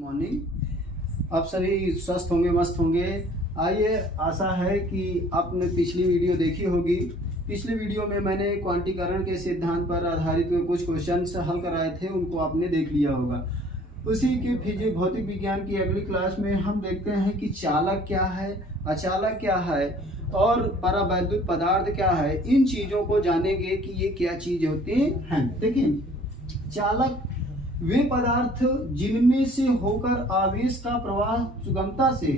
Morning. आप सभी स्वस्थ होंगे, मस्त होंगे। आइए, आशा है कि आपने पिछली वीडियो देखी होगी। पिछली वीडियो में मैंने क्वांटीकरण के सिद्धांत पर आधारित कुछ क्वेश्चंस हल कराए थे, उनको आपने देख लिया होगा। उसी की फिजिक्स भौतिक विज्ञान की अगली क्लास में हम देखते हैं कि चालक क्या है, अचालक क्या है और परावैद्युत पदार्थ क्या है। इन चीजों को जानेंगे कि ये क्या चीज होती हैं। देखिए, चालक वे पदार्थ जिनमें से होकर आवेश का प्रवाह सुगमता से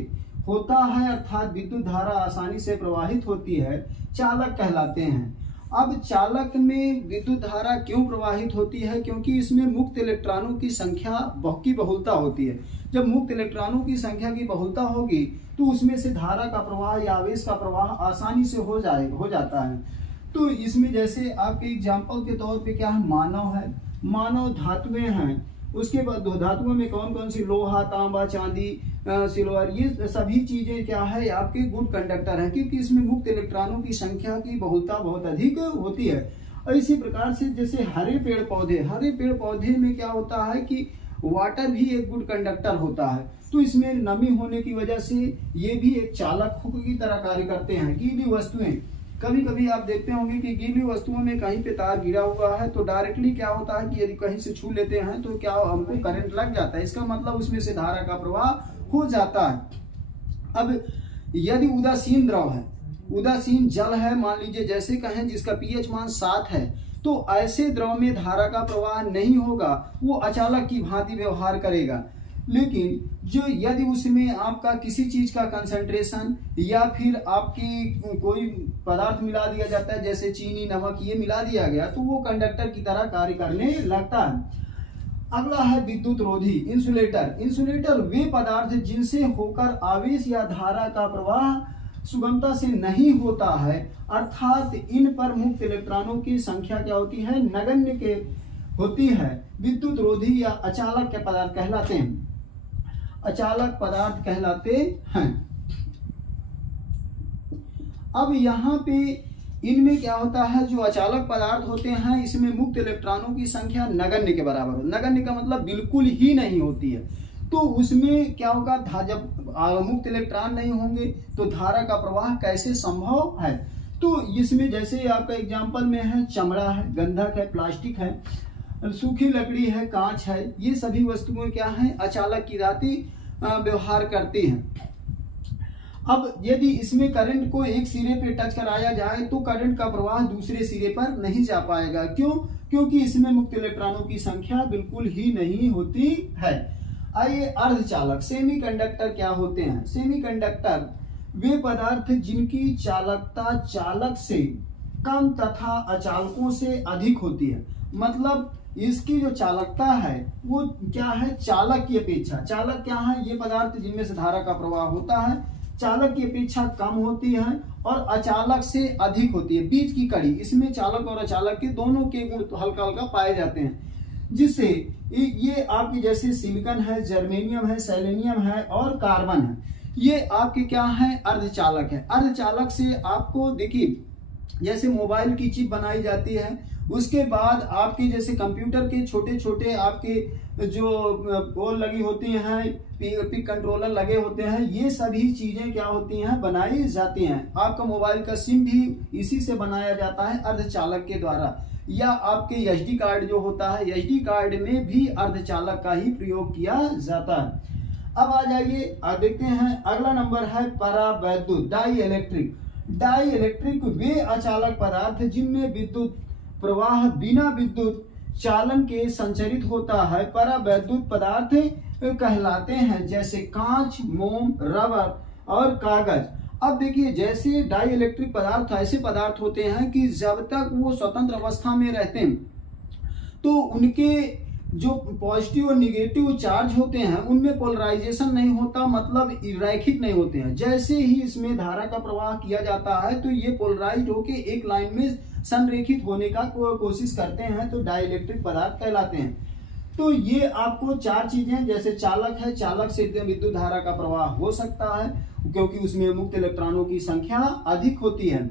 होता है, अर्थात विद्युत धारा आसानी से प्रवाहित होती है, चालक कहलाते हैं। अब चालक में विद्युत धारा क्यों प्रवाहित होती है? क्योंकि इसमें मुक्त इलेक्ट्रॉनों की संख्या की बहुलता होती है। जब मुक्त इलेक्ट्रॉनों की संख्या की बहुलता होगी तो उसमें से धारा का प्रवाह या आवेश का प्रवाह आसानी से हो जाता है। तो इसमें जैसे आपके एग्जाम्पल के तौर पे क्या है, मानव है, मानव धातुएं हैं। उसके बाद धातुओं में कौन कौन सी, लोहा, तांबा, चांदी, सिल्वर, ये सभी चीजें क्या है, आपके गुड कंडक्टर है, क्योंकि इसमें मुक्त इलेक्ट्रॉनों की संख्या की बहुलता बहुत अधिक होती है। और इसी प्रकार से जैसे हरे पेड़ पौधे में क्या होता है कि वाटर भी एक गुड कंडक्टर होता है। तो इसमें नमी होने की वजह से ये भी एक चालक की तरह कार्य करते हैं। गीली वस्तुएं, कभी कभी आप देखते होंगे कि गीली वस्तुओं में कहीं पे तार गिरा हुआ है तो डायरेक्टली क्या होता है कि यदि कहीं से छू लेते हैं तो क्या हमको करंट लग जाता है। इसका मतलब उसमें से धारा का प्रवाह हो जाता है। अब यदि उदासीन द्रव है, उदासीन जल है, मान लीजिए जैसे कहें जिसका पीएच मान 7 है, तो ऐसे द्रव में धारा का प्रवाह नहीं होगा, वो अचालक की भांति व्यवहार करेगा। लेकिन जो यदि उसमें आपका किसी चीज का कंसंट्रेशन या फिर आपकी कोई पदार्थ मिला दिया जाता है, जैसे चीनी, नमक, ये मिला दिया गया, तो वो कंडक्टर की तरह कार्य करने लगता है। अगला है विद्युत रोधी, इंसुलेटर। इंसुलेटर वे पदार्थ जिनसे होकर आवेश या धारा का प्रवाह सुगमता से नहीं होता है, अर्थात इन पर मुक्त इलेक्ट्रॉनों की संख्या क्या होती है, नगण्य के होती है। विद्युत रोधी या अचालक के पदार्थ कहलाते हैं, अचालक पदार्थ कहलाते हैं। अब यहाँ पे इनमें क्या होता है, जो अचालक पदार्थ होते हैं इसमें मुक्त इलेक्ट्रॉनों की संख्या नगण्य के बराबर हो। नगण्य का मतलब बिल्कुल ही नहीं होती है। तो उसमें क्या होगा, जब मुक्त इलेक्ट्रॉन नहीं होंगे तो धारा का प्रवाह कैसे संभव है। तो इसमें जैसे आपका एग्जाम्पल में है, चमड़ा है, गंधक है, प्लास्टिक है, सूखी लकड़ी है, कांच है, ये सभी वस्तुएं क्या हैं, अचालक की राशि व्यवहार करती हैं। अब यदि इसमें करंट को एक सिरे पे टच कराया जाए तो करंट का प्रवाह दूसरे सिरे पर नहीं जा पाएगा। क्यों? क्योंकि इसमें मुक्त इलेक्ट्रॉनों की संख्या बिल्कुल ही नहीं होती है। आइए, अर्धचालक, सेमीकंडक्टर क्या होते हैं। सेमीकंडक्टर वे पदार्थ जिनकी चालकता चालक से कम तथा अचालकों से अधिक होती है। मतलब इसकी जो चालकता है वो क्या है, चालक की अपेक्षा, चालक क्या है, ये पदार्थ जिनमें से धारा का प्रवाह होता है, चालक की अपेक्षा कम होती है और अचालक से अधिक होती है। बीच की कड़ी, इसमें चालक और अचालक के दोनों के गुण हल्का हल्का पाए जाते हैं, जिससे ये आपकी जैसे सिलिकॉन है, जर्मेनियम है, सेलेनियम है और कार्बन है, ये आपके क्या है, अर्धचालक है। अर्धचालक से आपको देखिए, जैसे मोबाइल की चिप बनाई जाती है, उसके बाद आपके जैसे कंप्यूटर के छोटे छोटे आपके जो बोल लगी होती हैं, पिक कंट्रोलर लगे होते हैं, ये सभी चीजें क्या होती हैं, बनाई जाती हैं। आपका मोबाइल का सिम भी इसी से बनाया जाता है, अर्धचालक के द्वारा। या आपके एसडी कार्ड जो होता है, एसडी कार्ड में भी अर्धचालक का ही प्रयोग किया जाता है। अब आ जाइए, देखते हैं अगला नंबर है परावैद्युत, डाई इलेक्ट्रिक। डाई इलेक्ट्रिक वे अचालक पदार्थ जिनमें विद्युत प्रवाह बिना विद्युत चालन के संचरित होता है, परावैद्युत पदार्थ कहलाते हैं, जैसे कांच, मोम, रबर और कागज। अब देखिए, जैसे डाई इलेक्ट्रिक पदार्थ ऐसे पदार्थ होते हैं कि जब तक वो स्वतंत्र अवस्था में रहते हैं तो उनके जो पॉजिटिव और निगेटिव चार्ज होते हैं उनमें पोलराइजेशन नहीं होता, मतलब रैखिक नहीं होते हैं। जैसे ही इसमें धारा का प्रवाह किया जाता है तो ये पोलराइज्ड होके एक लाइन में संरेखित होने का कोशिश करते हैं, तो डाइलेक्ट्रिक पदार्थ कहलाते हैं। तो ये आपको चार चीजें, जैसे चालक है, चालक से विद्युत धारा का प्रवाह हो सकता है क्योंकि उसमें मुक्त इलेक्ट्रॉनों की संख्या अधिक होती है।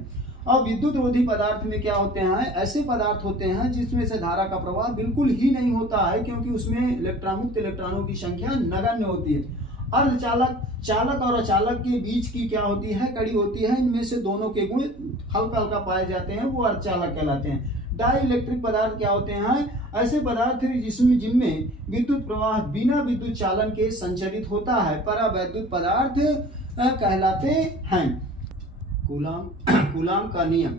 और विद्युत रोधी पदार्थ में क्या होते हैं, ऐसे पदार्थ होते हैं जिसमें से धारा का प्रवाह बिल्कुल ही नहीं होता है, क्योंकि उसमें मुक्त इलेक्ट्रॉनों की संख्या नगण्य होती है। अर्धचालक, चालक और अचालक के बीच की क्या होती है, कड़ी होती है। इनमें से दोनों के गुण हल्का हल्का पाए जाते हैं, वो अर्धचालक कहलाते हैं। डाई इलेक्ट्रिक पदार्थ क्या होते हैं, ऐसे पदार्थ जिनमें विद्युत प्रवाह बिना विद्युत चालन के संचालित होता है, परावैद्युत पदार्थ कहलाते हैं। कूलाम का नियम,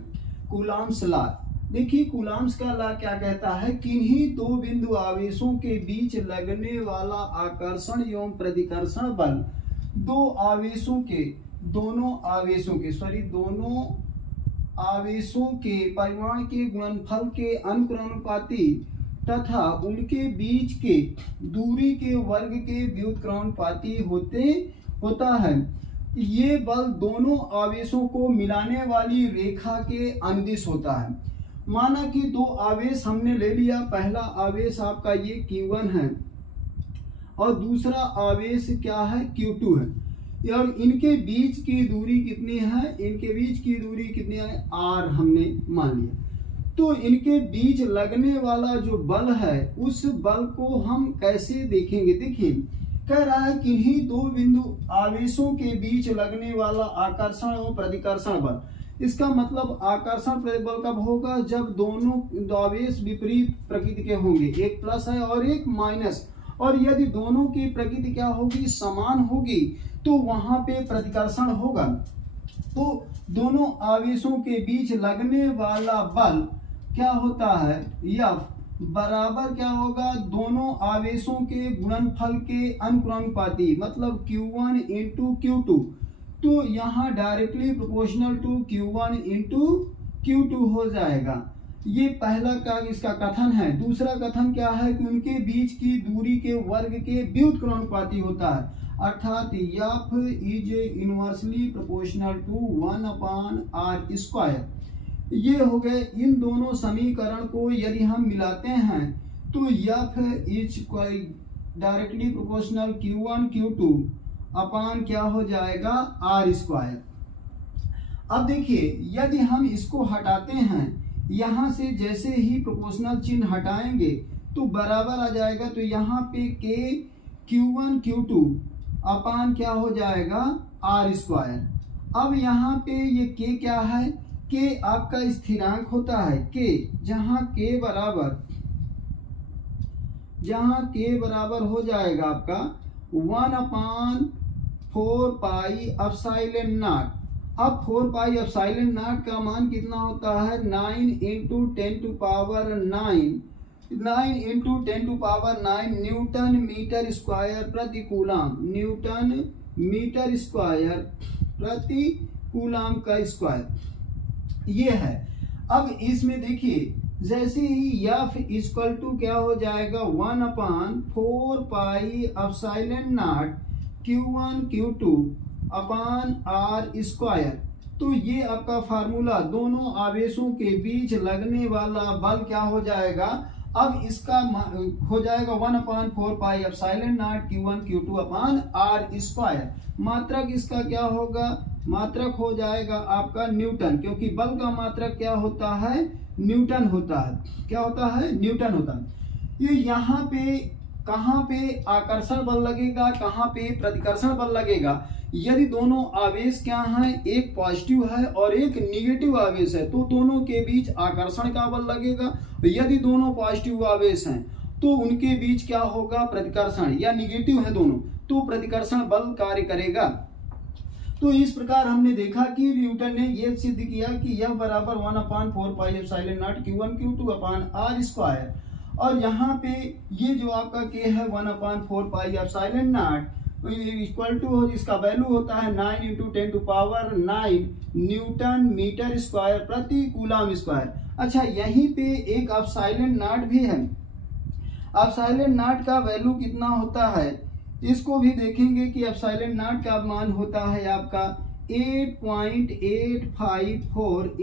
कूलाम्स लॉ। देखिए कूलाम्स का लॉ क्या कहता है, किन्हीं दो बिंदु आवेशों के बीच लगने वाला आकर्षण एवं प्रतिकर्षण बल दोनों आवेशों के परिमाण के गुणनफल के अनुक्रमानुपाती तथा उनके बीच के दूरी के वर्ग के व्युत्क्रमानुपाती होता है। ये बल दोनों आवेशों को मिलाने वाली रेखा के अनुदिश होता है। माना कि दो आवेश हमने ले लिया, पहला आवेश आपका ये Q1 है और दूसरा आवेश क्या है, Q2 है, और इनके बीच की दूरी कितनी है, इनके बीच की दूरी कितनी है, R हमने मान लिया। तो इनके बीच लगने वाला जो बल है उस बल को हम कैसे देखेंगे। देखिए कह रहा है किन्हीं दो बिंदु आवेशों के बीच लगने वाला आकर्षण और प्रतिकर्षण बल। इसका मतलब आकर्षण बल कब होगा, जब दोनों आवेश विपरीत प्रकृति के होंगे, एक प्लस है और एक माइनस, और यदि दोनों की प्रकृति क्या होगी, समान होगी, तो वहां पे प्रतिकर्षण होगा। तो दोनों आवेशों के बीच लगने वाला बल क्या होता है, F बराबर क्या होगा, दोनों आवेशों के गुणनफल के अनुक्रमानुपाती, मतलब Q1 इंटू Q2। तो यहाँ directly proportional to Q1 into Q2 हो जाएगा। ये पहला का इसका कथन है। दूसरा कथन क्या है कि उनके बीच की दूरी के वर्ग के व्युत्क्रमानुपाती होता है, अर्थात F is inversely proportional to 1/r²। ये हो गए। इन दोनों समीकरण को यदि हम मिलाते हैं तो F is directly proportional Q1 Q2 अपान क्या हो जाएगा, r²। अब देखिए यदि हम इसको हटाते हैं, यहां से जैसे ही प्रोपोर्शनल चिन्ह हटाएंगे तो बराबर आ जाएगा, तो यहाँ पे K Q1 Q2 अपान क्या हो जाएगा, r²। अब यहाँ पे ये K क्या है, K आपका स्थिरांक होता है, K जहां K बराबर हो जाएगा आपका 1/4πε0। अब 4πε0 का मान कितना होता है, 9 × 10⁹ न्यूटन मीटर स्क्वायर प्रति कूलाम, न्यूटन मीटर स्क्वायर प्रति कूलाम का स्क्वायर ये है। अब इसमें देखिए जैसे ही F इक्वल टू क्या हो जाएगा, 1/4πε0 Q1 Q2 अपान r²। तो ये आपका फार्मूला दोनों आवेशों के बीच लगने वाला बल क्या हो जाएगा, अब इसका हो जाएगा 1/4πε0 Q1 Q2 अपान r²। मात्रक इसका क्या होगा, मात्रक हो जाएगा आपका न्यूटन, क्योंकि बल का मात्रक क्या होता है, न्यूटन होता है। क्या होता है, न्यूटन होता है। ये यहाँ पे कहाँ पे आकर्षण बल लगेगा, कहाँ पे प्रतिकर्षण बल लगेगा। यदि दोनों आवेश क्या हैं, एक पॉजिटिव है और एक निगेटिव आवेश है, तो दोनों के बीच आकर्षण का बल लगेगा। यदि दोनों पॉजिटिव आवेश हैं तो उनके बीच क्या होगा, प्रतिकर्षण, या निगेटिव है दोनों तो प्रतिकर्षण बल कार्य करेगा। तो इस प्रकार हमने देखा कि न्यूटन ने यह सिद्ध किया कि यह बराबर 1/4πε0 Q1 Q2 अपान r²। और यहाँ पे ये जो आपका K है 1/4πε0 इक्वल टू, इसका वैल्यू होता है 9 × 10⁹ न्यूटन मीटर स्क्वायर प्रति कूलाम स्क्वायर। अच्छा यहीं पे एक ε0 भी है। ε0 का वैल्यू कितना होता है, इसको भी देखेंगे कि ε0 का मान होता है आपका 8.854 ×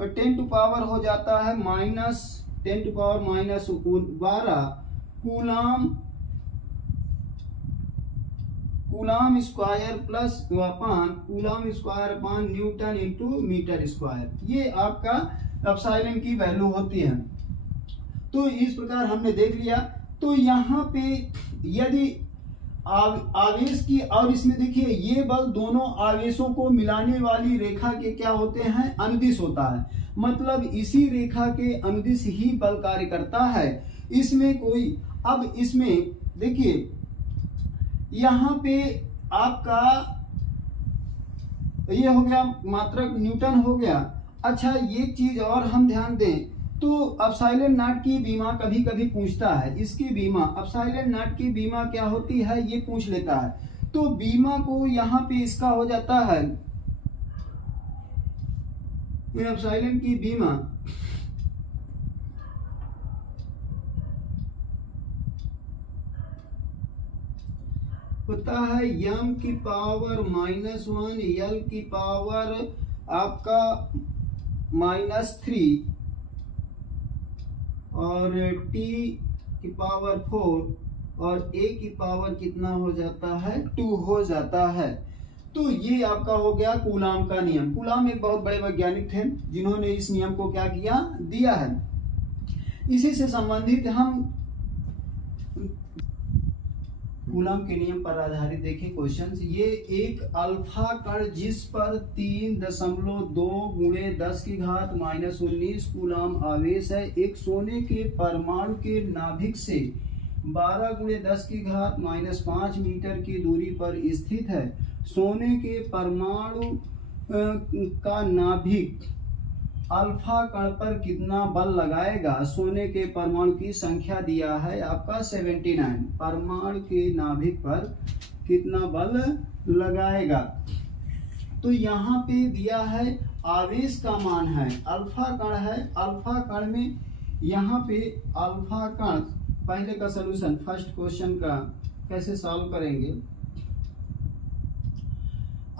10⁻⁻⁻ हो जाता है -10⁻⁻12 coulomb square plus upon coulomb square upon newton into metre square, ये आपका एप्सिलॉन की वैल्यू होती है। तो इस प्रकार हमने देख लिया। तो यहाँ पे यदि आवेश की, और इसमें देखिए ये बल दोनों आवेशों को मिलाने वाली रेखा के क्या होते हैं, अनुदिश होता है, मतलब इसी रेखा के अनुदिश ही बल कार्य करता है। इसमें कोई, अब इसमें देखिए यहाँ पे आपका ये हो गया मात्रक न्यूटन हो गया। अच्छा ये चीज और हम ध्यान दें तो एप्सिलॉन नॉट की बीमा कभी कभी पूछता है, इसकी बीमा एप्सिलॉन नॉट की बीमा क्या होती है ये पूछ लेता है। तो बीमा को यहाँ पे इसका हो जाता है, एप्सिलॉन की बीमा होता है m की पावर -1 l की पावर आपका -3 और t की पावर 4 और a की पावर कितना हो जाता है, 2 हो जाता है। तो ये आपका हो गया कूलाम का नियम। कूलाम एक बहुत बड़े वैज्ञानिक थे जिन्होंने इस नियम को क्या किया, दिया है। इसी से संबंधित हम कूलाम के नियम पर आधारित देखिए क्वेश्चंस। ये एक अल्फा कण जिस पर 3.2 × 10⁻⁻19 कूलाम आवेश है, एक सोने के परमाणु के नाभिक से 12 × 10⁻5 मीटर की दूरी पर स्थित है। सोने के परमाणु का नाभिक अल्फा कण पर कितना बल लगाएगा। सोने के परमाणु की संख्या दिया है आपका 79, परमाणु के नाभिक पर कितना बल लगाएगा। तो यहाँ पे दिया है आवेश का मान है, अल्फा कण है, अल्फा कण में यहाँ पे अल्फा कण, पहले का सलूशन फर्स्ट क्वेश्चन का कैसे सॉल्व करेंगे।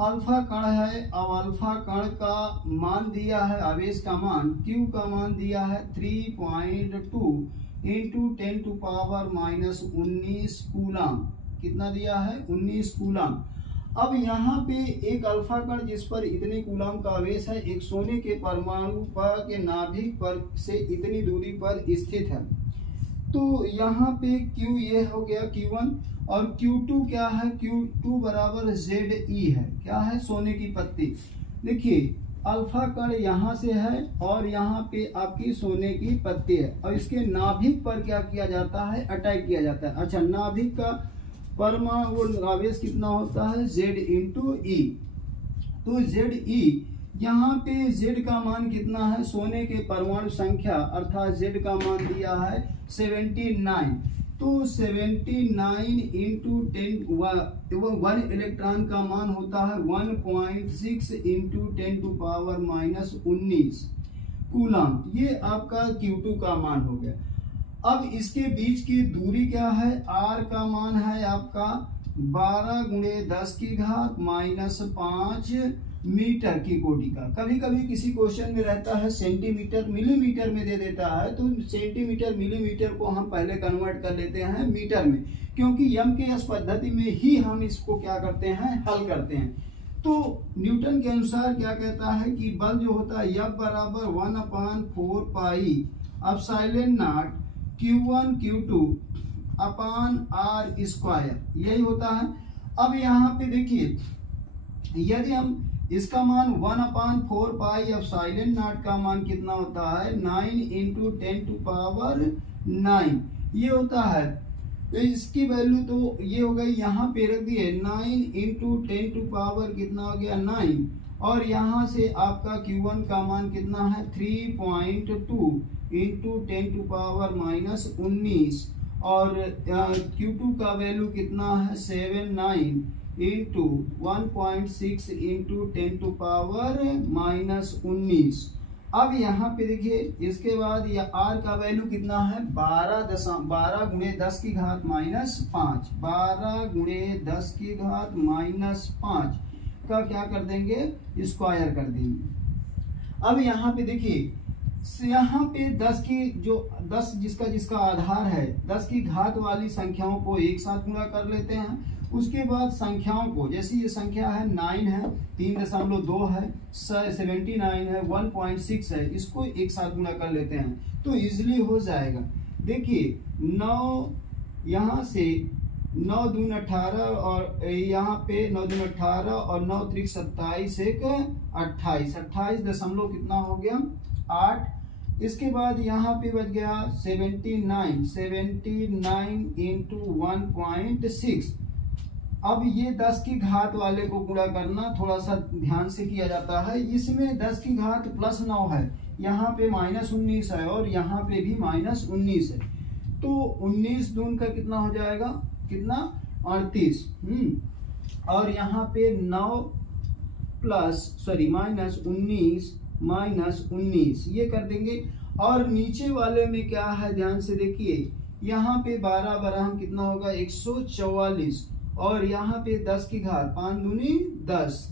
अल्फा कण है, अब अल्फा कण का मान दिया है, आवेश का मान Q का मान दिया है 3.2 × 10⁻⁻19 कूलाम, कितना दिया है, 19 कूलाम। अब यहाँ पे एक अल्फा कण जिस पर इतने कूलाम का आवेश है, एक सोने के परमाणु पर के नाभिक पर से इतनी दूरी पर स्थित है। तो यहाँ पे Q ये हो गया Q1 और Q2 क्या है, Q2 बराबर ZE है, क्या है, सोने की पत्ती। देखिए अल्फा कण यहाँ से है और यहाँ पे आपकी सोने की पत्ती है और इसके नाभिक पर क्या किया जाता है, अटैक किया जाता है। अच्छा नाभिक का परमाणु आवेश कितना होता है, Z × E। तो ZE यहाँ पे Z का मान कितना है, सोने के परमाणु संख्या अर्थात Z का मान दिया है 79। तो 79 × 10 1 इलेक्ट्रॉन का मान होता है 1.6 × 10⁻⁻19 कूलाम। ये आपका Q2 का मान हो गया। अब इसके बीच की दूरी क्या है, R का मान है आपका 12 × 10⁻5 मीटर की कोटि का। कभी कभी किसी क्वेश्चन में रहता है सेंटीमीटर मिलीमीटर में दे देता है, तो सेंटीमीटर मिलीमीटर को हम पहले कन्वर्ट कर लेते हैं मीटर में, क्योंकि यम के इस पद्धति में ही हम इसको क्या करते हैं, हल करते हैं। तो न्यूटन के अनुसार क्या कहता है कि बल जो होता है F बराबर 1/4 pi epsilon naught Q1 Q2 अपान R स्क्वायर, यही होता है। अब यहाँ पे देखिए यदि हम इसका मान 1/4 पाई एप्सिलॉन नॉट का मान कितना होता है, 9 × 10⁻9 ये होता है। तो इसकी वैल्यू तो ये हो गई, यहाँ पे रख दिए 9 × 10 कितना हो गया 9, और यहाँ से आपका Q1 का मान कितना है 3.2 × 10⁻⁻19 और Q2 का वैल्यू कितना है 79 × 1.6 × 10⁻⁻19। अब यहाँ पे देखिए इसके बाद ये R का वैल्यू कितना है 12 × 10⁻5 12 × 10⁻5 का क्या कर देंगे, स्क्वायर कर देंगे। अब यहाँ पे देखिए यहाँ पे 10 जिसका आधार है 10 की घात वाली संख्याओं को एक साथ गुणा कर लेते हैं उसके बाद संख्याओं को, जैसे ये संख्या है 9 है, 3.2 है, 79 है, 1.6 है, इसको एक साथ गुणा कर लेते हैं तो इजिली हो जाएगा। देखिए 9 यहाँ से 9 दून 18 और यहाँ पे 9 दून 18 और 9 त्रिक 27 एक 28, 28 दशमलव कितना हो गया 8। इसके बाद यहाँ पे बच गया 79 इंटू 1.6। अब ये 10 की घात वाले को गुणा करना थोड़ा सा ध्यान से किया जाता है। इसमें 10 की घात +9 है, यहाँ पे -19 है और यहाँ पे भी -19 है, तो 19 दून का कितना हो जाएगा, कितना 38। और यहाँ पे 9 -19 ये कर देंगे। और नीचे वाले में क्या है ध्यान से देखिए, यहाँ पे 12 बराबर कितना होगा 144 और यहाँ पे 10 की घात 5 दूनी 10,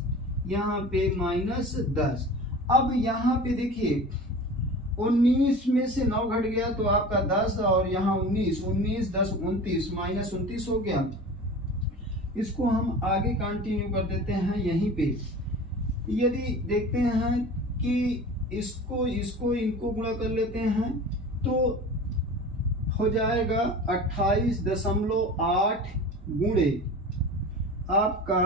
यहाँ पे -10। अब यहाँ पे देखिए 19 में से 9 घट गया तो आपका 10 और यहाँ 19 10 29 -29 हो गया। इसको हम आगे कंटिन्यू कर देते हैं। यहीं पे यदि देखते हैं कि इसको इनको गुणा कर लेते हैं तो हो जाएगा 28.8 गुणे आपका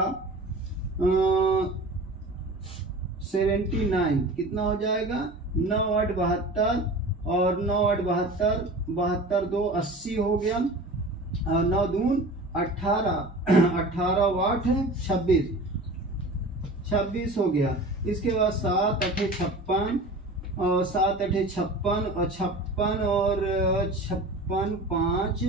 79 कितना हो जाएगा 9 8 72 और 9 8 72 72 2 80 हो गया और 9 दून 18 18 8 26 हो गया। इसके बाद 7 8 56 और 7 8 56 और 56 और 56 5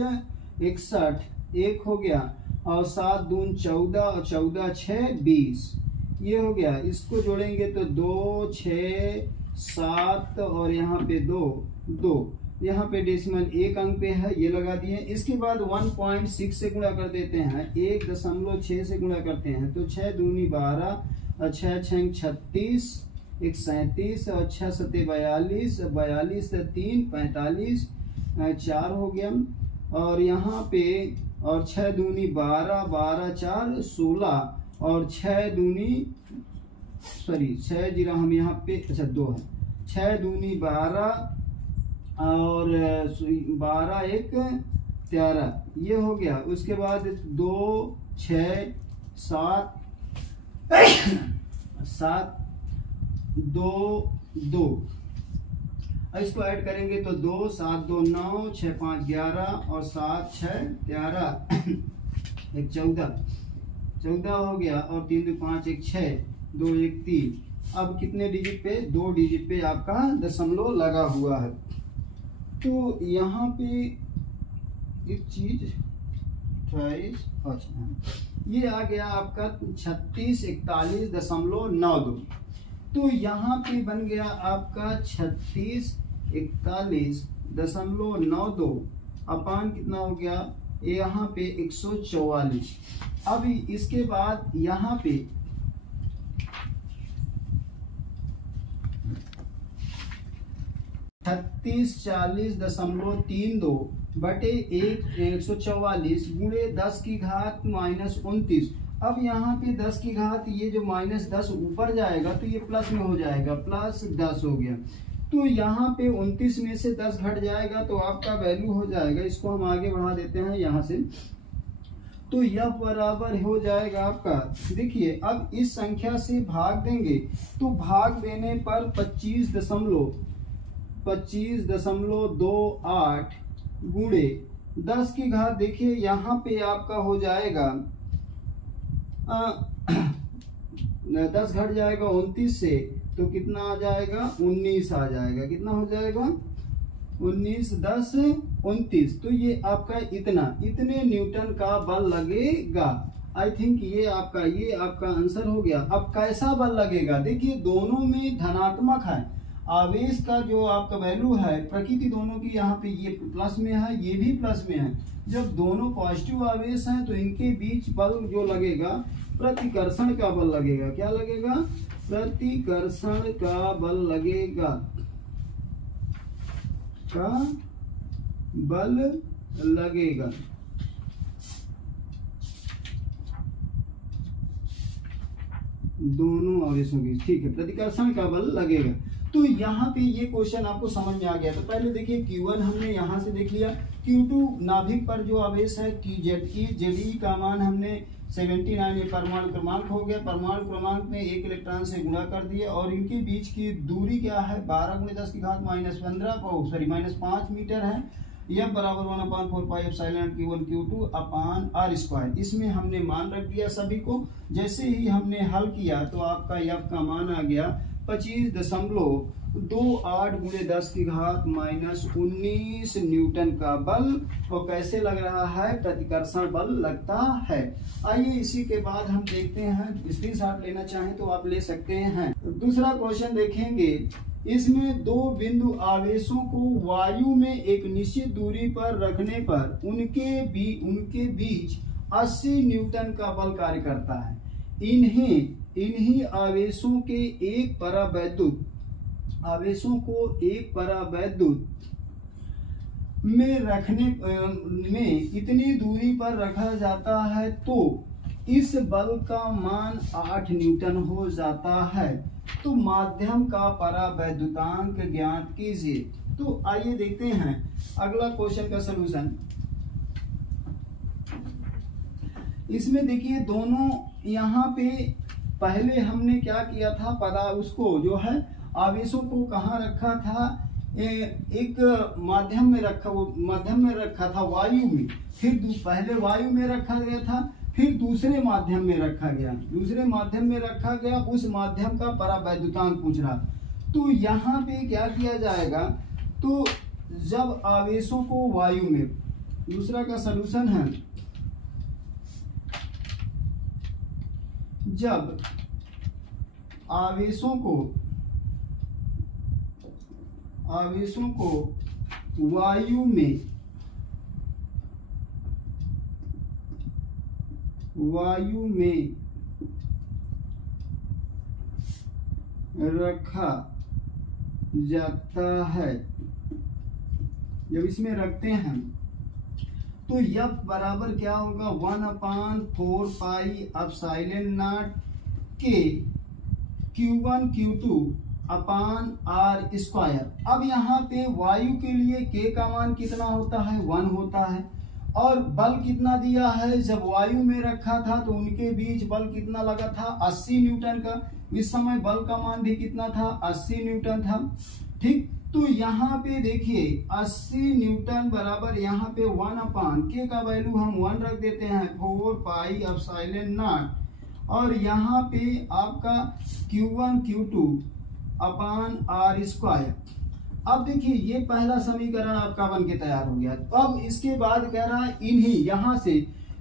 61 1 हो गया और 7 दून 14 और 14 6 20 ये हो गया। इसको जोड़ेंगे तो 2 6 7 और यहाँ पे 2 यहाँ पे डेसिमल 1 अंक पे है, ये लगा दिए। इसके बाद 1.6 से गुणा कर देते हैं, 1.6 से गुणा करते हैं तो 6 दूनी 12 और 6 6 36 1 37 और 6 7 42 42 से 3 45 4 हो गया और यहाँ पे और 6 दूनी 12 12 4 16 और 6 दूनी 6 जीरो हम यहाँ पे 2 है, 6 दूनी 12 और 12 1 13 ये हो गया। उसके बाद 2 6 7 7 2 2 इसको ऐड करेंगे तो 2 7 2 9 6 5 11 और 7 6 13 1 14 हो गया और 3 2 5 1 6 2 1 3। अब कितने डिजिट पे 2 डिजिट पे आपका दशमलव लगा हुआ है। तो यहाँ पे एक चीज 28 ये आ गया आपका 36 41.92। तो यहाँ पे बन गया आपका 36 41.92 अपान कितना हो गया यहाँ पे 144। अब इसके बाद यहाँ पे 36 40.32 बटे 144 गुणे 10 की घात -29। अब यहाँ पे 10 की घात ये जो -10 ऊपर जाएगा तो ये प्लस में हो जाएगा, +10 हो गया। तो यहाँ पे 29 में से 10 घट जाएगा तो आपका वैल्यू हो जाएगा, इसको हम आगे बढ़ा देते हैं यहाँ से, तो यह बराबर हो जाएगा आपका। देखिए अब इस संख्या से भाग देंगे तो भाग देने पर 25.28 गुणे 10 की घात, देखिए यहाँ पे आपका हो जाएगा 10 घट जाएगा 29 से तो कितना आ जाएगा 19 आ जाएगा। कितना हो जाएगा 19 10 29। तो ये आपका इतने न्यूटन का बल लगेगा। आई थिंक ये आपका आंसर हो गया। अब कैसा बल लगेगा, देखिए दोनों में धनात्मक है, आवेश का जो आपका वैल्यू है प्रकृति दोनों की यहाँ पे ये प्लस में है ये भी प्लस में है। जब दोनों पॉजिटिव आवेश हैं तो इनके बीच बल जो लगेगा प्रतिकर्षण का बल लगेगा। क्या लगेगा, प्रतिकर्षण का बल लगेगा, का बल लगेगा। दोनों आवेशों की, ठीक है, प्रतिकर्षण का बल लगेगा। तो यहाँ पे ये क्वेश्चन आपको समझ में आ गया। तो पहले देखिए Q1 हमने यहाँ से देख लिया, Q2 नाभिक पर जो आवेश है Ze का मान हमने 79, ये परमाणु क्रमांक हो गया। परमाणु क्रमांक में 1 इलेक्ट्रॉन से गुणा कर दिए और इनके बीच की दूरी क्या है, 12 × 10⁻⁻15 -5 मीटर है। F बराबर 1/4 पाई एप्सिलॉन Q1 Q2 अपान r²। इसमें हमने मान रख दिया सभी को। जैसे ही हमने हल किया तो आपका F का मान आ गया 25.28 × 10⁻⁻19 न्यूटन का बल। और कैसे लग रहा है, प्रतिकर्षण बल लगता है। आइए इसी के बाद हम देखते हैं, स्क्रीनशॉट लेना चाहें तो आप ले सकते हैं। दूसरा क्वेश्चन देखेंगे, इसमें दो बिंदु आवेशों को वायु में एक निश्चित दूरी पर रखने पर उनके बीच 80 न्यूटन का बल कार्य करता है। इन्हीं आवेशों के एक परावैद्युत में रखने में इतनी दूरी पर रखा जाता है तो इस बल का मान 8 न्यूटन हो जाता है। तो माध्यम का परावैद्युतांक ज्ञात कीजिए। तो आइए देखते हैं अगला क्वेश्चन का सलूशन। इसमें देखिए दोनों यहाँ पे पहले हमने क्या किया था, उसको जो है आवेशों को कहाँ रखा था, एक माध्यम में रखा था वायु में। फिर पहले वायु में रखा गया था, फिर दूसरे माध्यम में रखा गया। उस माध्यम का परावैद्युतांक पूछ रहा। तो यहाँ पे क्या किया जाएगा, तो जब आवेशों को वायु में, दूसरा का सलूशन है, जब आवेशों को वायु में रखा जाता है, जब इसमें रखते हैं तो F बराबर क्या होगा, 1/4 पाई एप्सिलॉन नॉट के Q1 Q2 अपान r²। अब यहाँ पे वायु के लिए K का मान कितना होता है, 1 होता है। और बल कितना दिया है, जब वायु में रखा था तो उनके बीच बल कितना लगा था, 80 न्यूटन का। इस समय बल का मान भी कितना था, 80 न्यूटन था। ठीक, तो यहाँ पे देखिए 80 न्यूटन बराबर यहाँ पे 1/K का वैल्यू हम 1 रख देते हैं, 4 पाई एप्सिलॉन नॉट। और यहाँ पे आपका Q1 Q2 अपान r²। अब देखिए ये पहला समीकरण आपका बन के तैयार हो गया। अब इसके बाद कह रहा है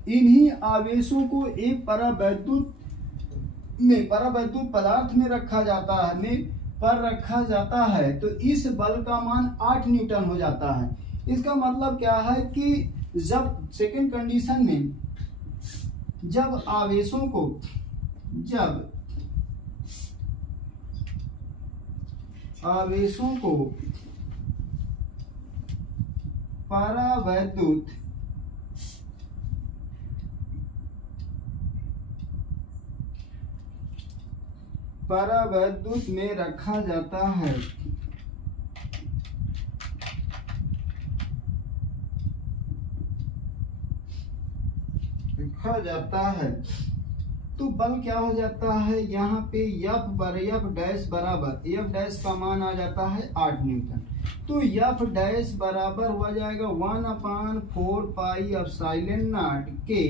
इन्हीं आवेशों को एक परावैद्युत पदार्थ में रखा जाता है तो इस बल का मान 8 न्यूटन हो जाता है। इसका मतलब क्या है कि जब सेकेंड कंडीशन में जब आवेशों को परावैद्युत में रखा जाता है तो बल क्या हो जाता है, यहाँ पे F डैश का मान आ जाता है 8 न्यूटन। तो F डैश बराबर हो जाएगा 1/4 पाई एप्सिलॉन नॉट के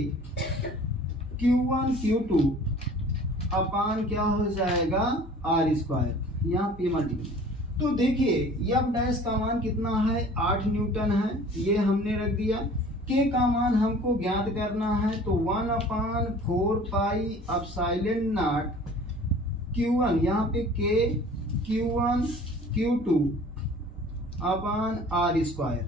Q1 Q2 अपान क्या हो जाएगा r², यहाँ पे मल्टीप्लाई। तो देखिए F डैश का मान कितना है, 8 न्यूटन है, ये हमने रख दिया। K का मान हमको ज्ञात करना है तो 1/4 पाई एप्सिलॉन नॉट Q1, यहाँ पे K Q1 Q2 अपान r²।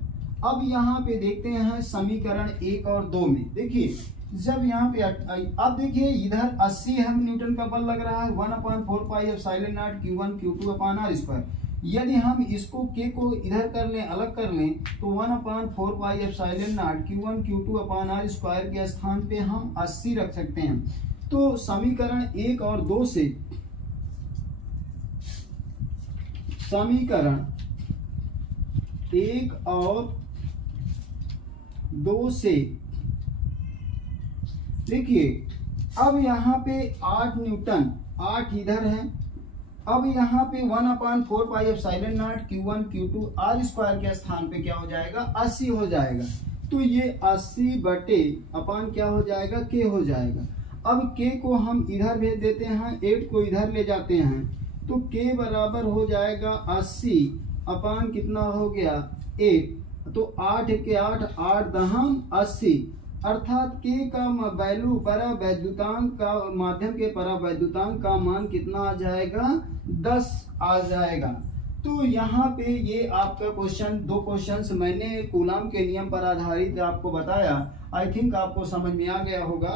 अब यहाँ पे देखते हैं समीकरण 1 और 2 में। देखिए जब यहाँ पे अब देखिए इधर 80 हम न्यूटन का बल लग रहा है, 1/4 pi epsilon naught Q1 Q2 अपान r²। यदि हम इसको K को इधर कर लें, अलग कर लें, तो 1/4 pi epsilon naught Q1 Q2 अपान r² के स्थान पे हम 80 रख सकते हैं। तो समीकरण 1 और 2 से, समीकरण 1 और 2 से देखिए, अब यहाँ पे 8 न्यूटन, 8 इधर है, अब यहाँ पे 1/4 pi epsilon naught Q1 Q2 R square के स्थान पे क्या हो जाएगा, 80 हो जाएगा। तो ये 80 बटे अपान क्या हो जाएगा, K हो जाएगा। अब K को हम इधर भेज देते हैं, 8 को इधर ले जाते हैं, तो K बराबर हो जाएगा 80 अपान कितना हो गया 8, तो 8 के 8, 8 दहम 80, अर्थात K का वैल्यू परावैद्युतांक का, माध्यम के परावैद्युतांक का मान कितना आ जाएगा, 10 आ जाएगा। तो यहाँ पे ये आपका क्वेश्चन, 2 क्वेश्चंस मैंने कूलाम के नियम पर आधारित आपको बताया, आई थिंक आपको समझ में आ गया होगा।